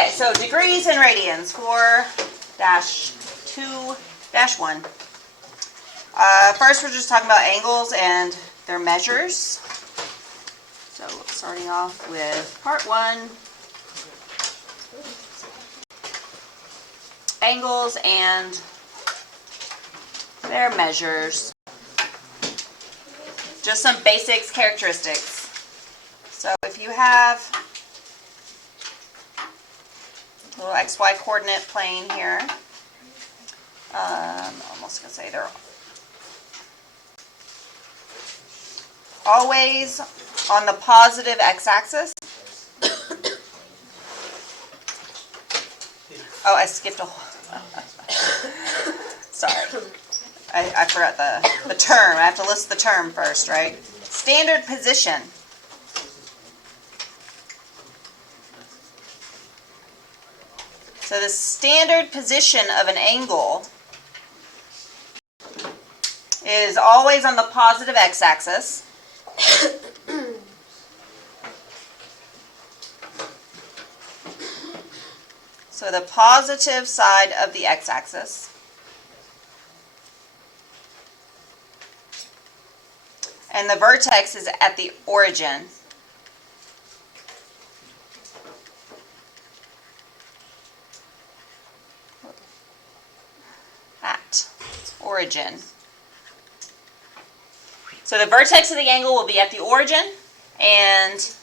Okay, so degrees and radians, 4-2-1. First, we're just talking about angles and their measures. So, starting off with part 1, angles and their measures. Just some basics, characteristics. So, if you have a little XY coordinate plane here, I'm almost going to say they're always on the positive x-axis. Oh, I skipped a whole... Sorry. I forgot the term. I have to list the term first, right? Standard position. So the standard position of an angle is always on the positive x-axis. So the positive side of the x-axis. And the vertex is at the origin. At origin. So the vertex of the angle will be at the origin, and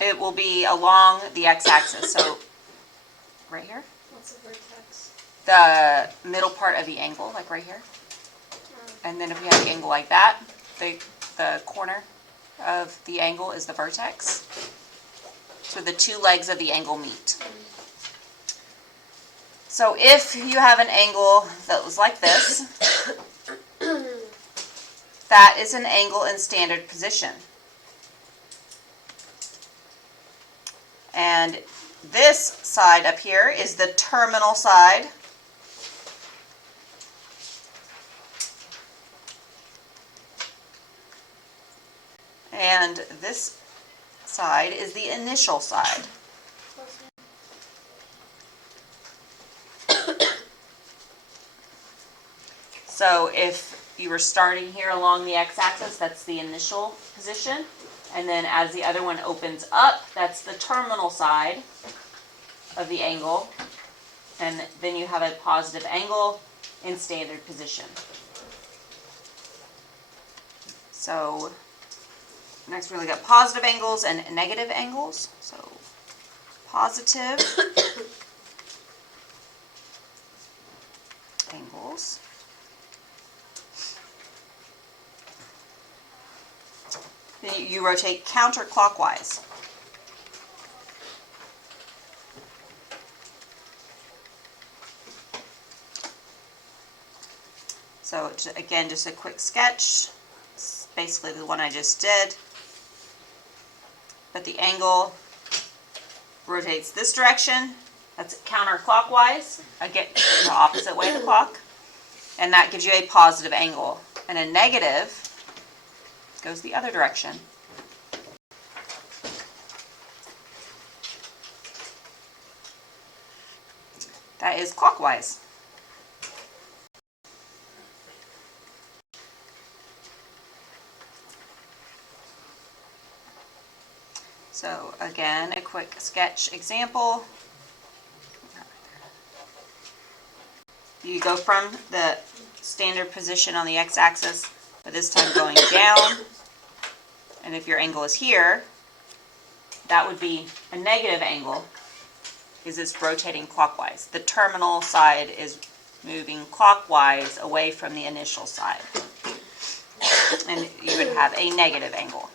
it will be along the x-axis. So right here? What's the vertex? The middle part of the angle, like right here. And then if you have the angle like that, the corner of the angle is the vertex. So the two legs of the angle meet. So if you have an angle that was like this, that is an angle in standard position. And this side up here is the terminal side. And this side is the initial side. So if you were starting here along the x-axis, that's the initial position. And then as the other one opens up, that's the terminal side of the angle. And then you have a positive angle in standard position. So next we look at positive angles and negative angles. So positive angles. Then you rotate counterclockwise. So again, just a quick sketch. It's basically the one I just did. But the angle rotates this direction. That's counterclockwise. Again, the opposite way of the clock. And that gives you a positive angle. And a negative goes the other direction. That is clockwise. So again, a quick sketch example. You go from the standard position on the x-axis, but this time going down. And if your angle is here, that would be a negative angle because it's rotating clockwise. The terminal side is moving clockwise away from the initial side. And you would have a negative angle.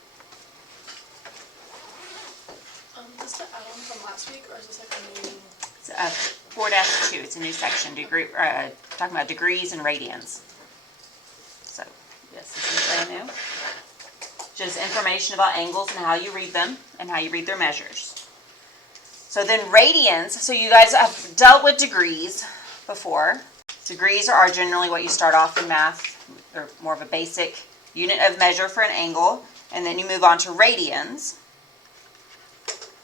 Is this the add-on from last week, or is this like a new? It's 4-2. It's a new section. Talking about degrees and radians. So, yes, this is brand new. Just information about angles and how you read them and how you read their measures. So then radians. So you guys have dealt with degrees before. Degrees are generally what you start off in math. They're more of a basic unit of measure for an angle. And then you move on to radians.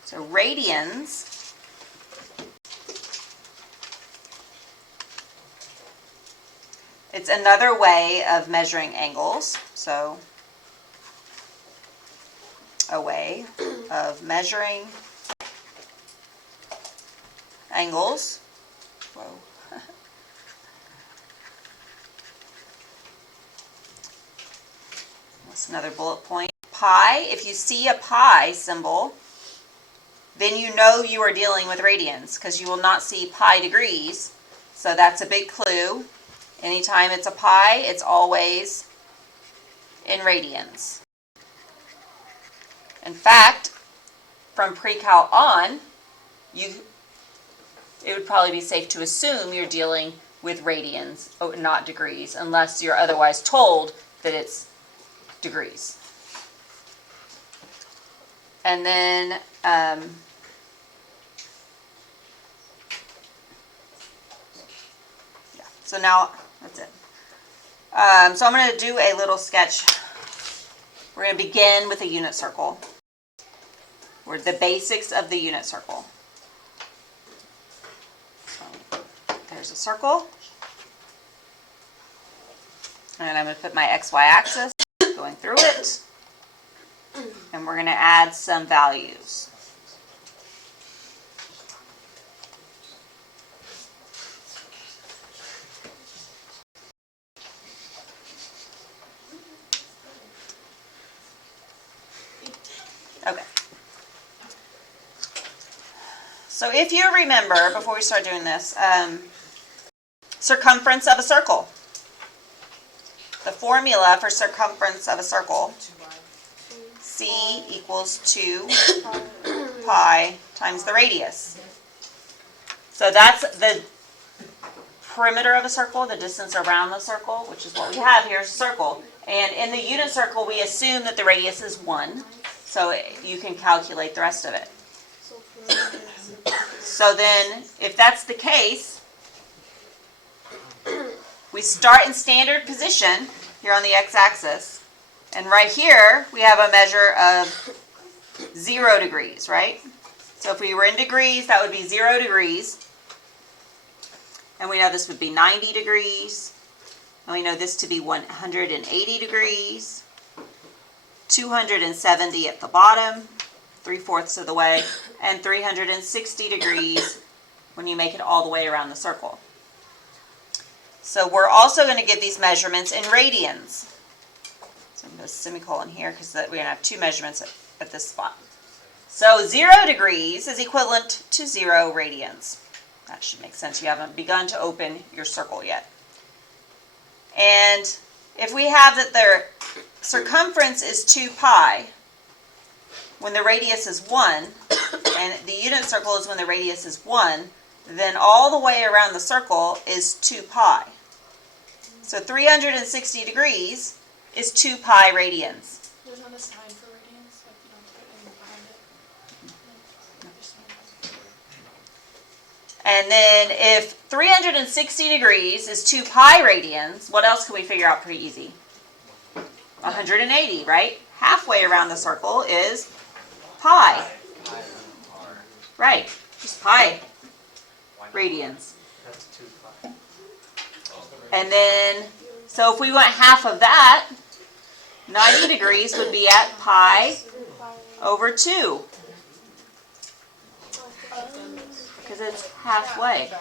So radians It's another way of measuring angles. So, a way of measuring angles. Whoa. That's another bullet point. Pi, if you see a pi symbol, then you know you are dealing with radians because you will not see pi degrees. So that's a big clue. Anytime it's a pi, it's always in radians. In fact, from pre-cal on, it would probably be safe to assume you're dealing with radians, not degrees, unless you're otherwise told that it's degrees. And then yeah, so now that's it. So I'm going to do a little sketch. We're going to begin with a unit circle, or the basics of the unit circle. So there's a circle, and I'm going to put my XY axis going through it, and we're going to add some values. Okay. So if you remember, before we start doing this, circumference of a circle. The formula for circumference of a circle, C equals 2 pi times the radius. So that's the perimeter of a circle, the distance around the circle, which is what we have here is a circle. And in the unit circle, we assume that the radius is 1, so you can calculate the rest of it. So then, if that's the case, we start in standard position here on the x-axis, and right here we have a measure of 0 degrees, right? So if we were in degrees, that would be 0 degrees, and we know this would be 90 degrees, and we know this to be 180 degrees, 270 at the bottom, 3/4 of the way, and 360 degrees when you make it all the way around the circle. So we're also going to give these measurements in radians. So I'm going to semicolon here because we're going to have 2 measurements at this spot. So 0 degrees is equivalent to 0 radians. That should make sense. You haven't begun to open your circle yet. And if we have that the circumference is 2 pi, when the radius is 1, and the unit circle is when the radius is 1, then all the way around the circle is 2 pi. So 360 degrees is 2 pi radians. There's not a sign for radians, like you don't put anything behind it. And then if 360 degrees is 2 pi radians, what else can we figure out pretty easy? 180, right? Halfway around the circle is pi. Right, just pi radians. That's 2 pi. And then, so if we want half of that, 90 degrees would be at pi over 2. Because it's halfway.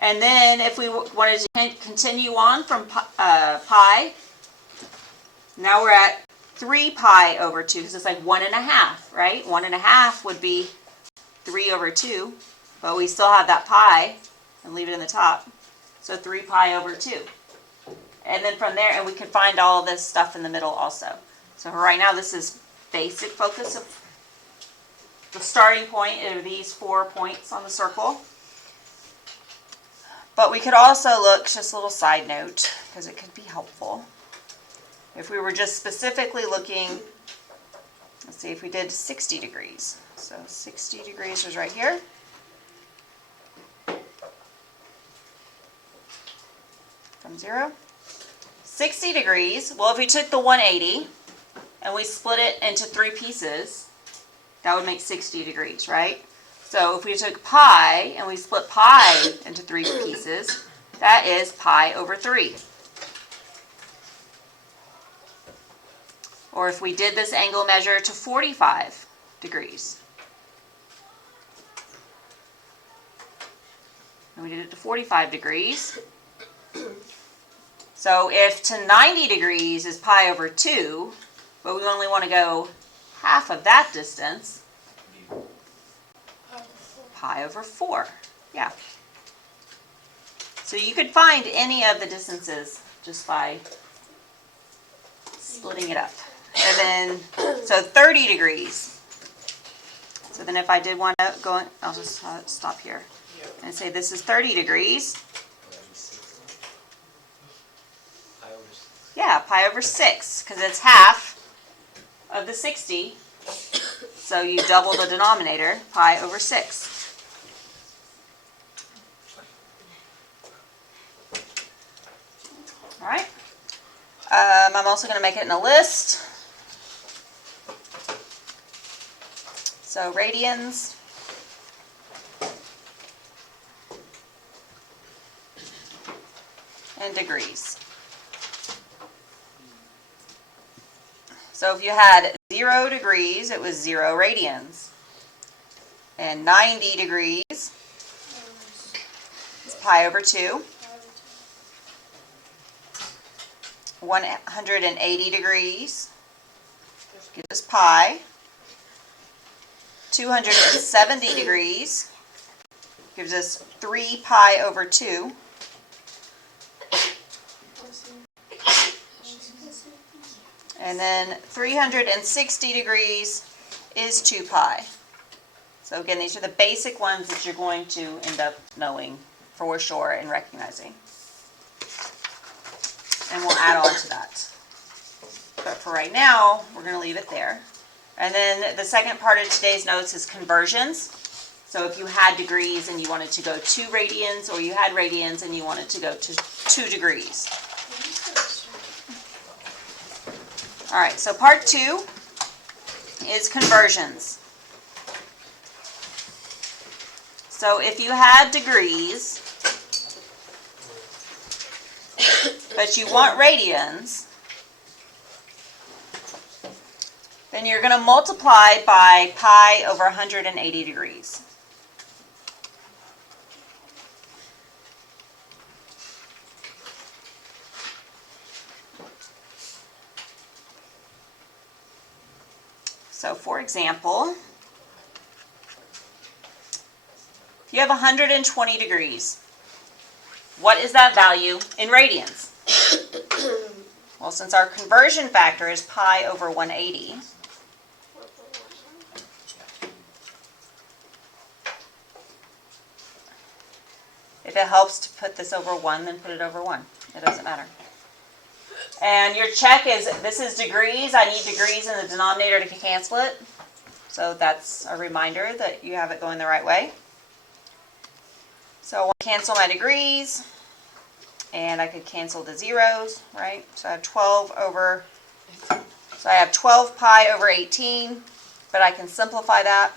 And then if we wanted to continue on from pi, now we're at 3 pi over 2, because it's like 1.5, right? 1.5 would be 3 over 2, but we still have that pi, and leave it in the top. So 3 pi over 2. And then from there, and we can find all of this stuff in the middle also. So right now, this is basic focus of the starting point are these 4 points on the circle. But we could also look, just a little side note, because it could be helpful. If we were just specifically looking, let's see if we did 60 degrees. So 60 degrees was right here. From 0. 60 degrees, well, if we took the 180 and we split it into 3 pieces, that would make 60 degrees, right? So if we took pi and we split pi into 3 pieces, that is pi over 3. Or if we did this angle measure to 45 degrees. And we did it to 45 degrees. So if to 90 degrees is pi over 2, but we only want to go half of that distance, pi over 4. Yeah. So you could find any of the distances just by splitting it up. And then, so 30 degrees. So then if I did want to go, I'll just stop here and say this is 30 degrees. Yeah, pi over 6, because it's half of the 60. So you double the denominator, pi over 6. All right. I'm also going to make it in a list. So radians. And degrees. So if you had 0 degrees, it was 0 radians. And 90 degrees is pi over 2. 180 degrees gives us pi. 270 degrees gives us 3 pi over 2. And then 360 degrees is 2 pi. So again, these are the basic ones that you're going to end up knowing for sure and recognizing. And we'll add on to that. But for right now, we're going to leave it there. And then the second part of today's notes is conversions. So if you had degrees and you wanted to go 2 radians, or you had radians and you wanted to go to 2 degrees. All right, so part 2 is conversions. So if you had degrees, but you want radians, then you're going to multiply by pi over 180 degrees. So for example, if you have 120 degrees, what is that value in radians? Well, since our conversion factor is pi over 180, if it helps to put this over 1, then put it over 1. It doesn't matter. And your check is, this is degrees. I need degrees in the denominator to cancel it. So that's a reminder that you have it going the right way. So I want to cancel my degrees. And I could cancel the zeros, right? So I have 12 pi over 18, but I can simplify that.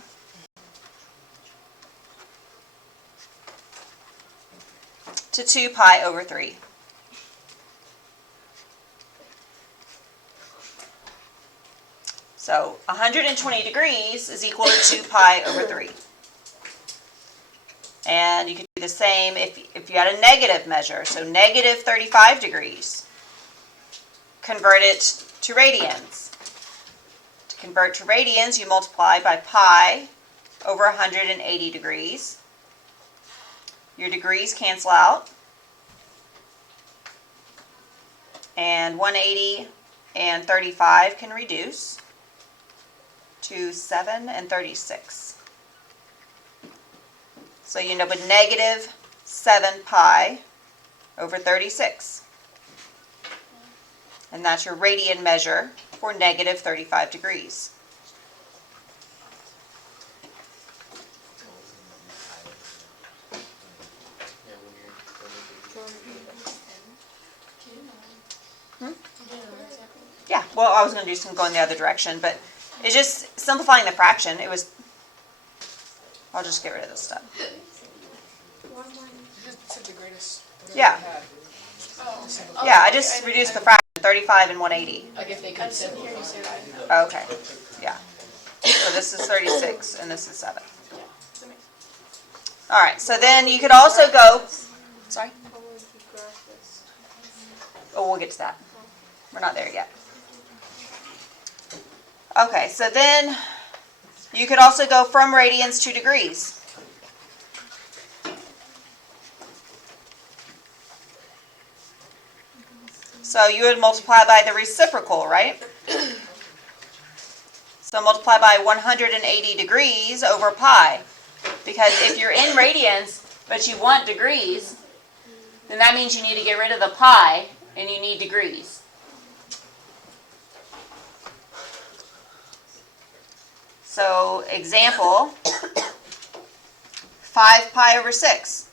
To 2 pi over 3. So 120 degrees is equal to 2 pi over 3. And you could do the same if you had a negative measure. So negative 35 degrees. Convert it to radians. To convert to radians, you multiply by pi over 180 degrees. Your degrees cancel out. And 180 and 35 can reduce to 7 and 36. So you end up with negative 7 pi over 36. And that's your radian measure for negative 35 degrees. Yeah, well, I was going to do some going the other direction, but it's just simplifying the fraction. It was, I'll just get rid of this stuff. You just took the greatest. Yeah. Oh. Yeah, I just reduced the fraction. 35 and 180. Like if they could sit here, you say that. Oh, okay, yeah. So this is 36 and this is 7. Yeah, that makes sense. All right, so then you could also go, sorry? How would you graph this? Oh, we'll get to that. We're not there yet. Okay, so then you could also go from radians to degrees. So you would multiply by the reciprocal, right? So multiply by 180 degrees over pi. Because if you're in radians, but you want degrees, then that means you need to get rid of the pi and you need degrees. So example, 5 pi over 6.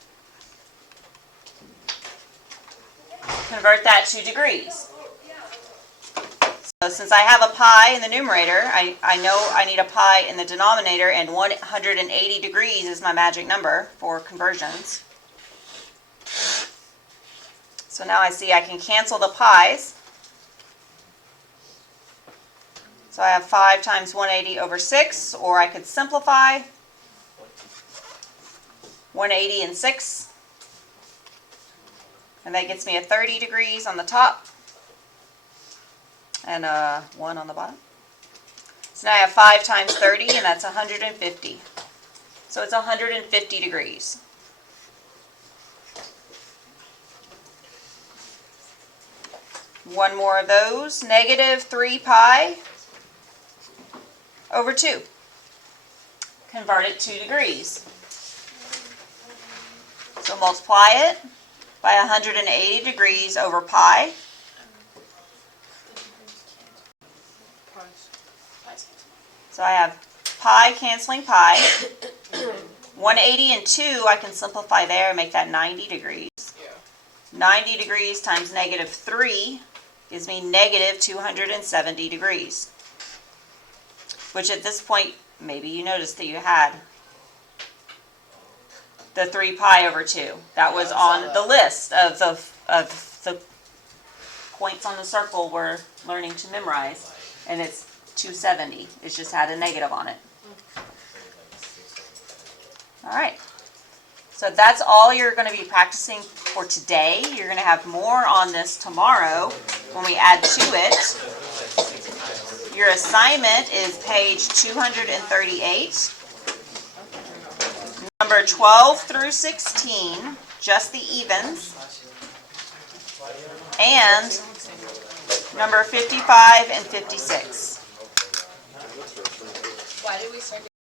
Convert that to degrees. So since I have a pi in the numerator, I know I need a pi in the denominator, and 180 degrees is my magic number for conversions. So now I see I can cancel the pi's. So I have 5 times 180 over 6, or I could simplify 180 and 6. And that gets me a 30 degrees on the top and a 1 on the bottom. So now I have 5 times 30, and that's 150. So it's 150 degrees. One more of those. Negative 3 pi over 2. Convert it to degrees. So multiply it by 180 degrees over pi. So I have pi canceling pi. 180 and 2 I can simplify there and make that 90 degrees. 90 degrees times negative 3 gives me negative 270 degrees. Which at this point, maybe you noticed that you had the 3 pi over 2. That was on the list of the points on the circle we're learning to memorize. And it's 270. It's just had a negative on it. All right. So that's all you're going to be practicing for today. You're going to have more on this tomorrow when we add to it. Your assignment is page 238. Number 12 through 16, just the evens. And number 55 and 56. Why did we start